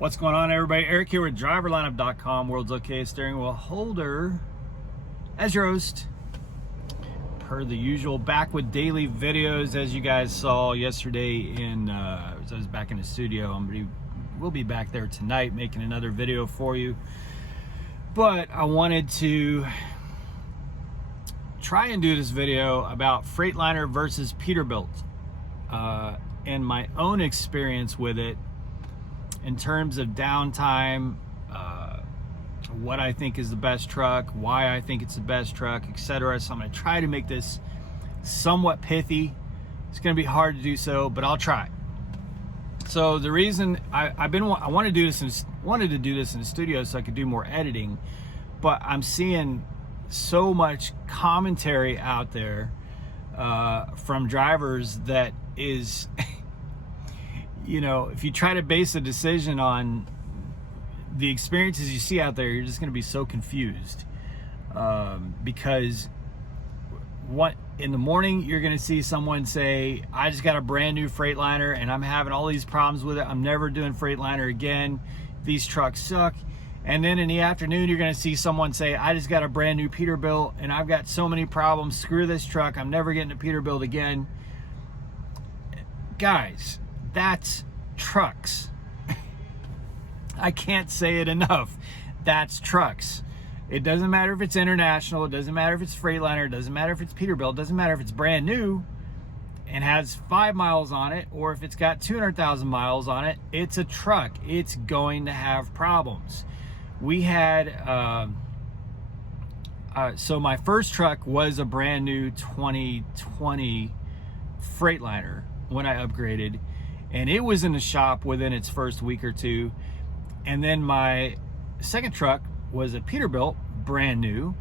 What's going on, everybody? Eric here with driverlineup.com, world's okayest steering wheel holder, as your host. Per the usual, back with daily videos. As you guys saw yesterday I was back in the studio. We'll be back there tonight making another video for you. But I wanted to try and do this video about Freightliner versus Peterbilt and my own experience with it in terms of downtime, what I think is the best truck, why I think it's the best truck, etc. So I'm going to try to make this somewhat pithy. It's going to be hard to do so, but I'll try. So the reason I wanted to do this in the studio so I could do more editing, but I'm seeing so much commentary out there from drivers that is you know, if you try to base a decision on the experiences you see out there, you're just going to be so confused. Because in the morning, you're going to see someone say, I just got a brand new Freightliner and I'm having all these problems with it. I'm never doing Freightliner again. These trucks suck. And then in the afternoon, you're going to see someone say, I just got a brand new Peterbilt and I've got so many problems. Screw this truck. I'm never getting a Peterbilt again. Guys, that's trucks. I can't say it enough. That's trucks. It doesn't matter if it's international. It doesn't matter if it's Freightliner. It doesn't matter if it's Peterbilt. It doesn't matter if it's brand new and has 5 miles on it, or if it's got 200,000 miles on it. It's a truck. It's going to have problems. We had so my first truck was a brand new 2020 Freightliner when I upgraded, and it was in the shop within its first week or two. And then my second truck was a Peterbilt, brand new,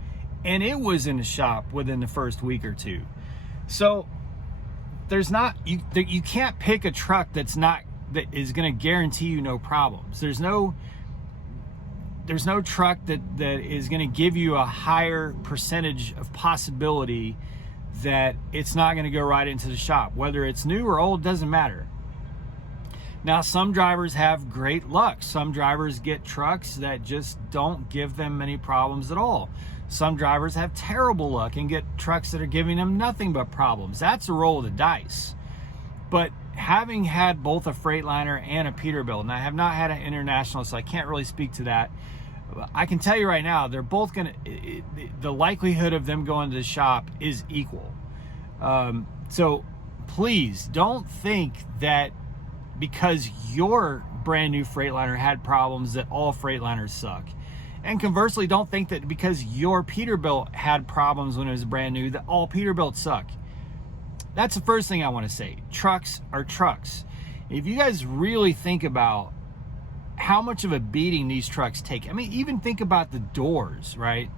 and it was in the shop within the first week or two. So there's not, you can't pick a truck that is going to guarantee you no problems. There's no truck that is going to give you a higher percentage of possibility that it's not going to go right into the shop. Whether it's new or old, doesn't matter. Now, some drivers have great luck. Some drivers get trucks that just don't give them many problems at all. Some drivers have terrible luck and get trucks that are giving them nothing but problems. That's a roll of the dice. But having had both a Freightliner and a Peterbilt, and I have not had an international, so I can't really speak to that. I can tell you right now, they're both the likelihood of them going to the shop is equal. So please don't think that because your brand new Freightliner had problems that all Freightliners suck. And conversely, don't think that because your Peterbilt had problems when it was brand new that all Peterbilts suck. That's the first thing I want to say. Trucks are trucks. If you guys really think about how much of a beating these trucks take, I mean, even think about the doors, right?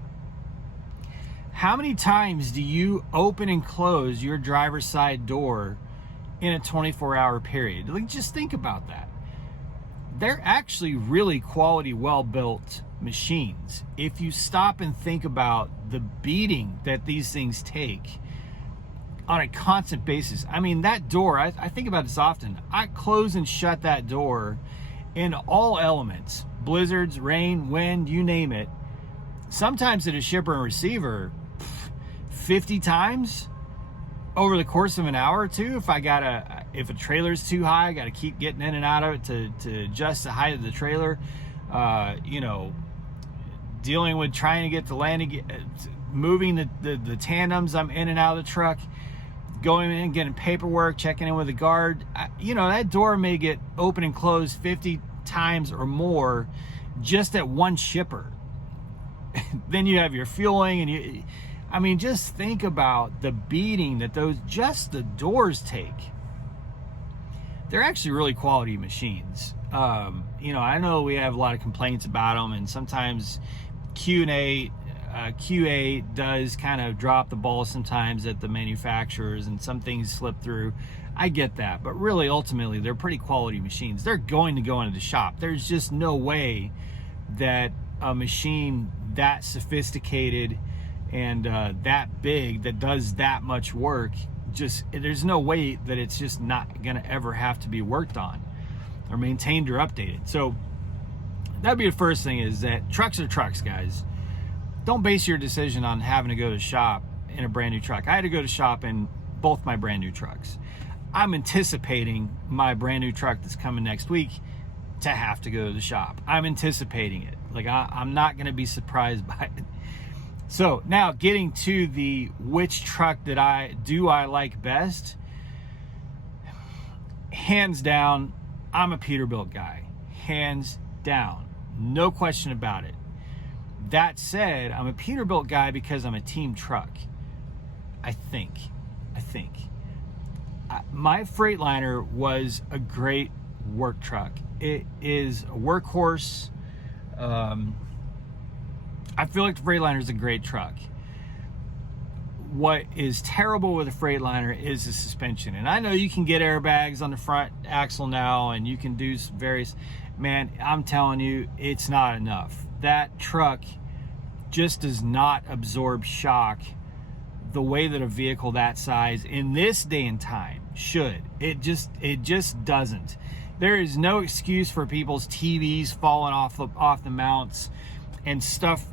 How many times do you open and close your driver's side door in a 24-hour period? Like, just think about that. They're actually really quality, well-built machines. If you stop and think about the beating that these things take on a constant basis. I mean, that door, I think about this often. I close and shut that door in all elements, blizzards, rain, wind, you name it. Sometimes at a shipper and receiver, 50 times over the course of an hour or two. If a trailer's too high, I got to keep getting in and out of it to adjust the height of the trailer. You know, dealing with trying to get the landing, moving the tandems. I'm in and out of the truck, going in, getting paperwork, checking in with the guard. You know, that door may get open and closed 50 times or more just at one shipper. Then you have your fueling and I mean, just think about the beating that just the doors take. They're actually really quality machines. You know, I know we have a lot of complaints about them, and sometimes QA does kind of drop the ball sometimes at the manufacturers, and some things slip through. I get that, but really, ultimately, they're pretty quality machines. They're going to go into the shop. There's just no way that a machine that sophisticated and that big, that does that much work, there's no way that it's just not gonna ever have to be worked on or maintained or updated. So that'd be the first thing, is that trucks are trucks, guys. Don't base your decision on having to go to shop in a brand new truck. I had to go to shop in both my brand new trucks. I'm anticipating my brand new truck that's coming next week to have to go to the shop. I'm anticipating it. Like, I'm not going to be surprised by it. So now getting to the which truck that I like best, hands down, I'm a Peterbilt guy. Hands down. No question about it. That said, I'm a Peterbilt guy because I'm a team truck. I think. My Freightliner was a great work truck. It is a workhorse. I feel like the Freightliner is a great truck. What is terrible with a Freightliner is the suspension. And I know you can get airbags on the front axle now, and you can do various, man, I'm telling you, it's not enough. That truck just does not absorb shock the way that a vehicle that size in this day and time should. It just doesn't. There is no excuse for people's TVs falling off the mounts and stuff,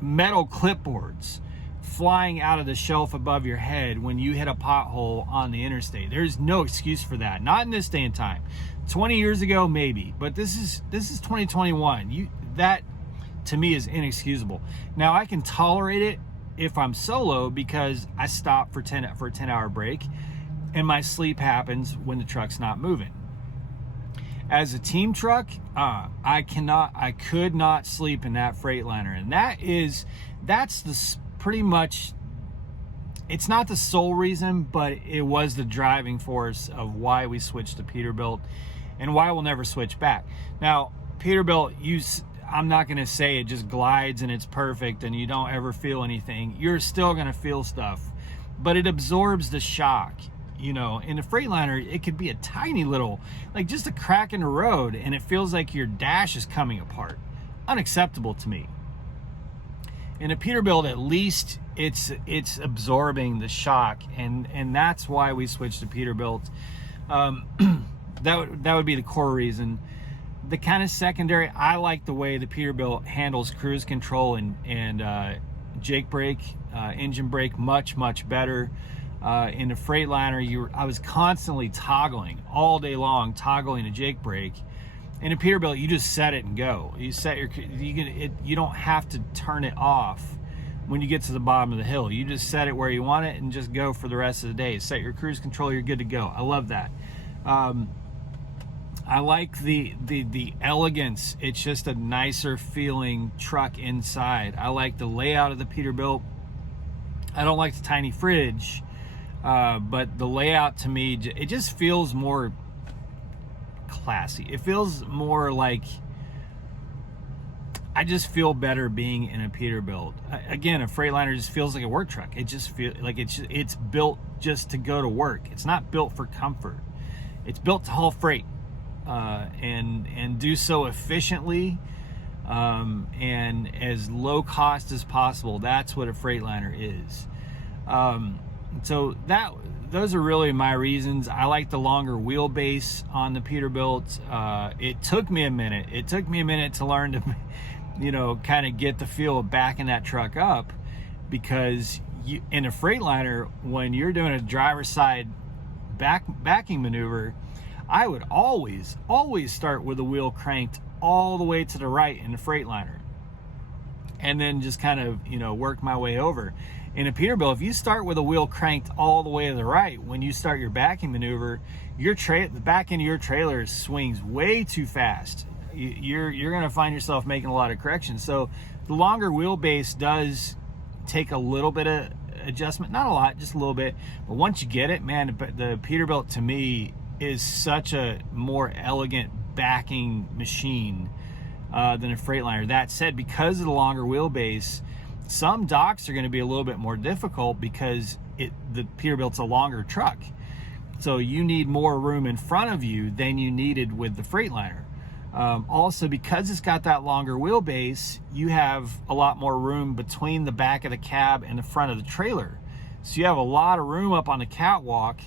metal clipboards flying out of the shelf above your head when you hit a pothole on the interstate. There's no excuse for that. Not in this day and time. 20 years ago, maybe, but this is 2021. That to me is inexcusable. Now, I can tolerate it if I'm solo because I stop for a 10-hour break and my sleep happens when the truck's not moving. As a team truck, I could not sleep in that Freightliner, and that's pretty much, it's not the sole reason, but it was the driving force of why we switched to Peterbilt and why we'll never switch back. Now, Peterbilt, I'm not going to say it just glides and it's perfect and you don't ever feel anything. You're still going to feel stuff, but it absorbs the shock. You know, in a Freightliner, it could be a tiny little, like just a crack in the road, and it feels like your dash is coming apart. Unacceptable to me. In a Peterbilt, at least it's absorbing the shock, and that's why we switched to Peterbilt. That would be the core reason. The kind of secondary, I like the way the Peterbilt handles cruise control and jake brake, engine brake much better. In the Freightliner, I was constantly toggling all day long, toggling a jake brake. In a Peterbilt, you just set it and go. You don't have to turn it off when you get to the bottom of the hill. You just set it where you want it and just go for the rest of the day. Set your cruise control, you're good to go. I love that. I like the elegance. It's just a nicer feeling truck inside. I like the layout of the Peterbilt. I don't like the tiny fridge. But the layout to me, it just feels more classy. It feels more like, I just feel better being in a Peterbilt. Again, a Freightliner just feels like a work truck. It just feels like it's built just to go to work. It's not built for comfort. It's built to haul freight and do so efficiently and as low cost as possible. That's what a Freightliner is. So those are really my reasons. I like the longer wheelbase on the Peterbilt. It took me a minute. It took me a minute to learn to, kind of get the feel of backing that truck up, because in a Freightliner, when you're doing a driver's side backing maneuver, I would always start with the wheel cranked all the way to the right in the Freightliner, and then just kind of, work my way over. In a Peterbilt, if you start with a wheel cranked all the way to the right, when you start your backing maneuver, the back end of your trailer swings way too fast. You're going to find yourself making a lot of corrections. So the longer wheelbase does take a little bit of adjustment, not a lot, just a little bit. But once you get it, man, the Peterbilt to me is such a more elegant backing machine than a Freightliner. That said, because of the longer wheelbase, some docks are going to be a little bit more difficult because the Peterbilt's a longer truck. So you need more room in front of you than you needed with the Freightliner. Also, because it's got that longer wheelbase, you have a lot more room between the back of the cab and the front of the trailer. So you have a lot of room up on the catwalk.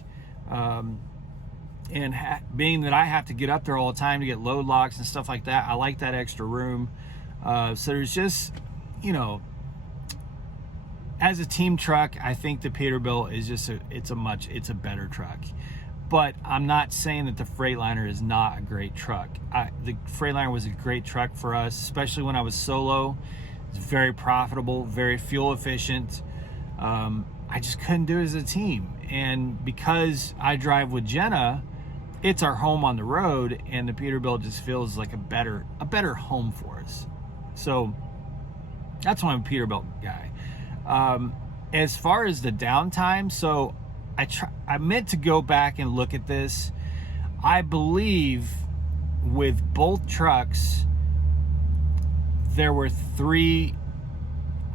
And being that I have to get up there all the time to get load locks and stuff like that, I like that extra room. So there's just, you know, as a team truck, I think the Peterbilt is just it's a better truck. But I'm not saying that the Freightliner is not a great truck. The Freightliner was a great truck for us, especially when I was solo. It's very profitable, very fuel efficient. I just couldn't do it as a team. And because I drive with Jenna, it's our home on the road, and the Peterbilt just feels like a better home for us. So that's why I'm a Peterbilt guy. As far as the downtime, so I meant to go back and look at this. I believe with both trucks, there were 3,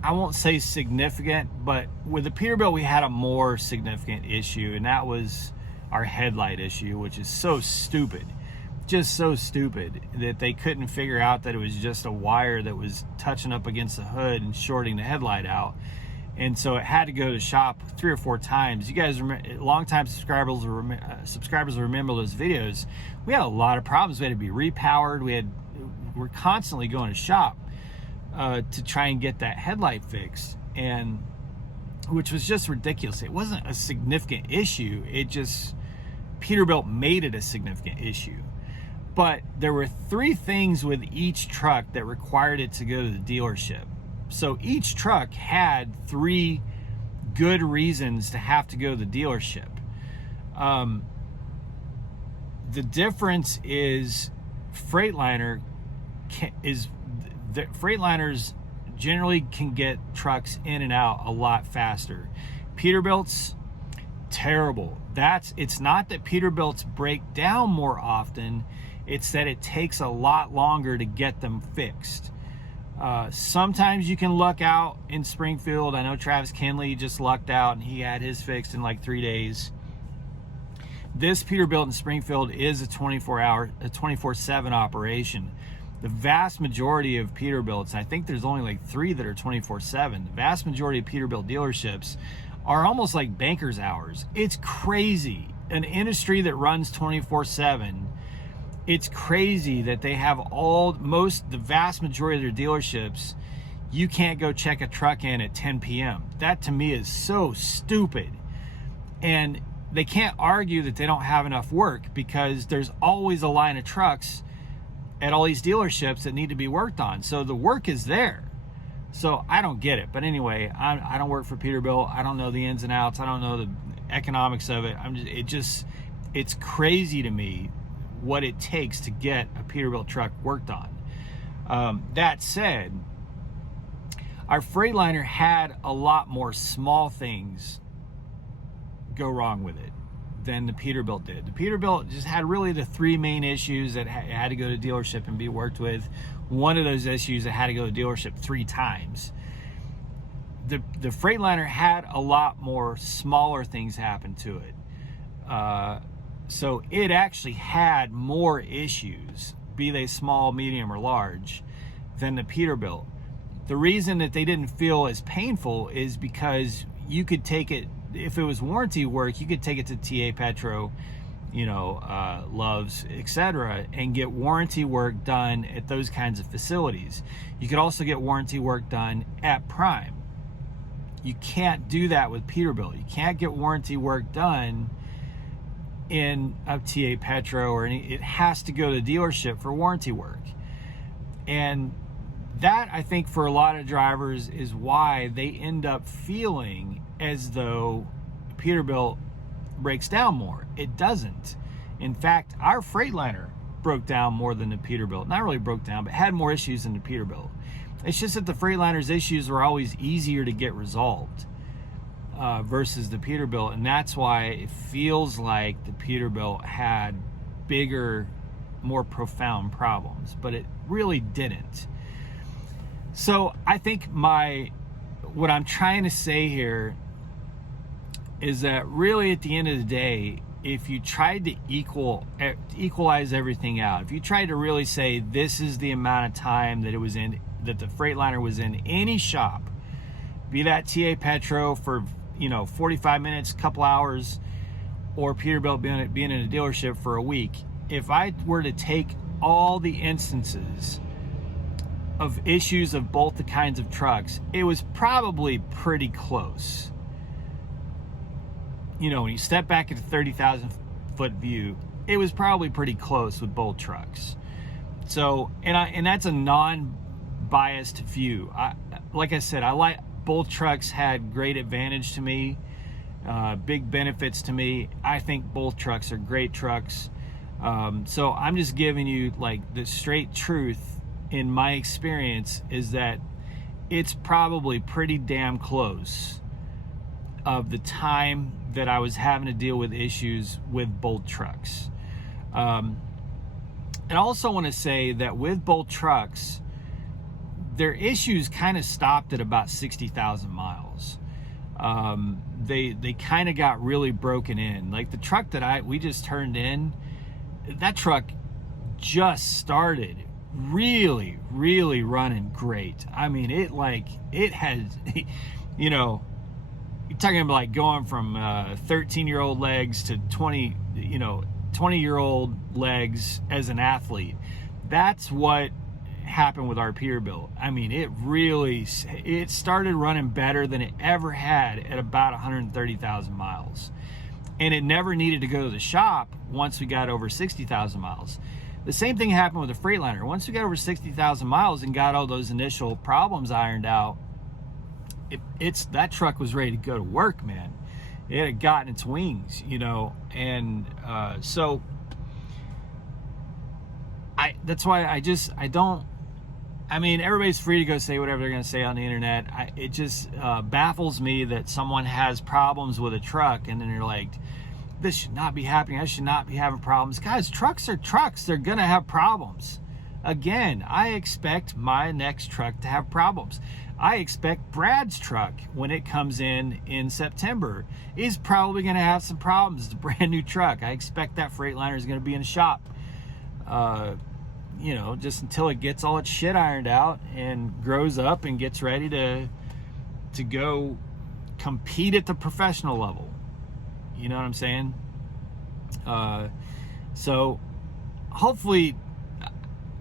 I won't say significant, but with the Peterbilt, we had a more significant issue, and that was our headlight issue, which is so stupid. Just so stupid that they couldn't figure out that it was just a wire that was touching up against the hood and shorting the headlight out. And so it had to go to the shop 3 or 4 times. You guys remember, long-time subscribers will remember those videos. We had a lot of problems. We had to be repowered. We're constantly going to shop to try and get that headlight fixed, and which was just ridiculous. It wasn't a significant issue. It just, Peterbilt made it a significant issue. But there were 3 things with each truck that required it to go to the dealership. So each truck had 3 good reasons to have to go to the dealership. The difference is Freightliners generally can get trucks in and out a lot faster. Peterbilt's terrible. It's not that Peterbilt's break down more often, it's that it takes a lot longer to get them fixed. Sometimes you can luck out in Springfield. I know Travis Kinley just lucked out and he had his fixed in like 3 days. This Peterbilt in Springfield is a 24/7 operation. The vast majority of Peterbilts, I think there's only like 3 that are 24/7. The vast majority of Peterbilt dealerships are almost like banker's hours. It's crazy. An industry that runs 24/7, it's crazy that they have the vast majority of their dealerships, you can't go check a truck in at 10 p.m. That to me is so stupid. And they can't argue that they don't have enough work, because there's always a line of trucks at all these dealerships that need to be worked on. So the work is there. So I don't get it. But anyway, I don't work for Peterbilt. I don't know the ins and outs. I don't know the economics of it. It's crazy to me what it takes to get a Peterbilt truck worked on. That said, our Freightliner had a lot more small things go wrong with it than the Peterbilt did. The Peterbilt just had really the 3 main issues that had to go to dealership and be worked with. One of those issues that had to go to dealership 3 times. The Freightliner had a lot more smaller things happen to it. So it actually had more issues, be they small, medium, or large, than the Peterbilt. The reason that they didn't feel as painful is because you could take it, if it was warranty work, you could take it to TA Petro, Love's, etc., and get warranty work done at those kinds of facilities. You could also get warranty work done at Prime. You can't do that with Peterbilt. You can't get warranty work done in a TA Petro it has to go to the dealership for warranty work. And that, I think, for a lot of drivers is why they end up feeling as though Peterbilt breaks down more. It doesn't. In fact, our Freightliner broke down more than the Peterbilt. Not really broke down, but had more issues than the Peterbilt. It's just that the Freightliner's issues were always easier to get resolved versus the Peterbilt, and that's why it feels like the Peterbilt had bigger, more profound problems, but it really didn't. So I think what I'm trying to say here is that really at the end of the day, if you tried to equalize everything out, if you tried to really say this is the amount of time that the Freightliner was in any shop, be that TA Petro for 45 minutes, couple hours, or Peterbilt being in a dealership for a week, if I were to take all the instances of issues of both the kinds of trucks, it was probably pretty close. You know, when you step back at the 30,000 foot view, it was probably pretty close with both trucks. So, and that's a non-biased view. Like I said, I like both trucks had great advantage to me, big benefits to me. I think both trucks are great trucks. So I'm just giving you like the straight truth. In my experience, is that it's probably pretty damn close of the time that I was having to deal with issues with both trucks. And I also want to say that with both trucks, their issues kind of stopped at about 60,000 miles. They kind of got really broken in. Like the truck that we just turned in, that truck just started really running great. I mean, it had, you know, you're talking about like going from 13-year-old legs to 20-year-old legs as an athlete. That's what happened with our Peterbilt. I mean, it started running better than it ever had at about 130,000 miles. And it never needed to go to the shop once we got over 60,000 miles. The same thing happened with the Freightliner. Once we got over 60,000 miles and got all those initial problems ironed out, that truck was ready to go to work, man. It had gotten its wings, you know, and so that's why I mean, everybody's free to go say whatever they're going to say on the internet. It just baffles me that someone has problems with a truck and then you're like, this should not be happening. I should not be having problems. Guys, trucks are trucks. They're going to have problems. Again, I expect my next truck to have problems. I expect Brad's truck, when it comes in September, is probably going to have some problems. It's a brand new truck. I expect that Freightliner is going to be in the shop, you know, just until it gets all its shit ironed out and grows up and gets ready to go compete at the professional level. You know what I'm saying? So hopefully,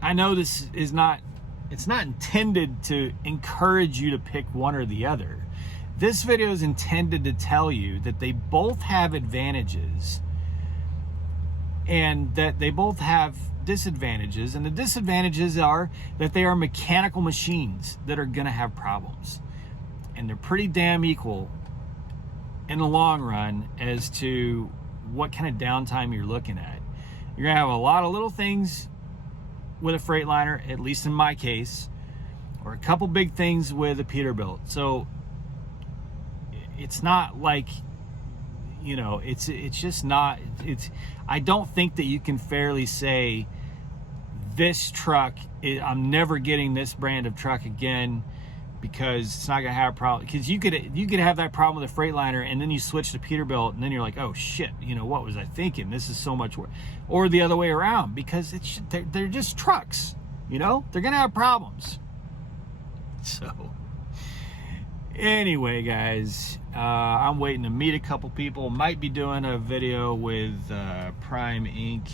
I know this is not, it's not intended to encourage you to pick one or the other. This video is intended to tell you that they both have advantages and that they both have disadvantages. And the disadvantages are that they are mechanical machines that are gonna have problems. And they're pretty damn equal in the long run as to what kind of downtime you're looking at. You're gonna have a lot of little things with a Freightliner, at least in my case, or a couple big things with a Peterbilt. So it's not like, you know, it's just not, I don't think that you can fairly say this truck, I'm never getting this brand of truck again because it's not gonna have a problem. Because you could have that problem with a Freightliner and then you switch to Peterbilt and then you're like, oh shit, you know, what was I thinking? This is so much worse. Or the other way around, because they're just trucks, you know, they're gonna have problems. So anyway, guys, I'm waiting to meet a couple people. Might be doing a video with Prime Inc.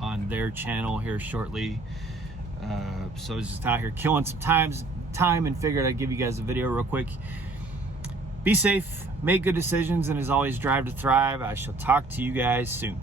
on their channel here shortly. So I was just out here killing some time and figured I'd give you guys a video real quick. Be safe, make good decisions, and as always, drive to thrive. I shall talk to you guys soon.